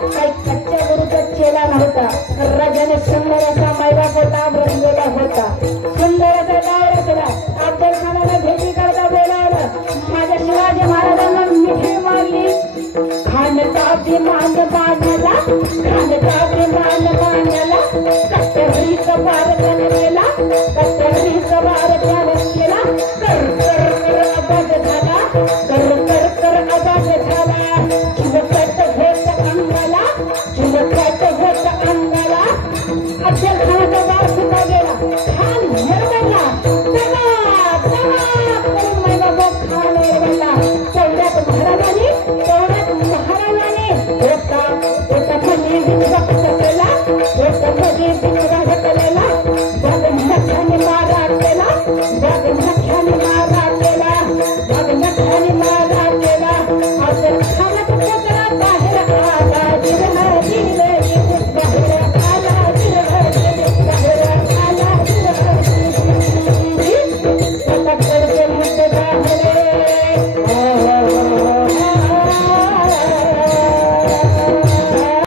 काही कच्च्या गुरुचा चेला नव्हता. राजाने सुंदर असा मैदान डाव रंगलेला होता. सुंदर असा डाव रचला. अफजलखानाने भेटी करता बोलावलं. माझ्या शिवाजी महाराजांना मिठी मारली. खानचा अभिमान बांधला, खानचा अभिमान बांधला. कट्टरीचा वार त्याने केला, कट्टरीचा वार त्याने केला. कर कर कर आवाज झाला, कर कर कर आवाज झाला. चिलकत घेत अंगाला, चिलकत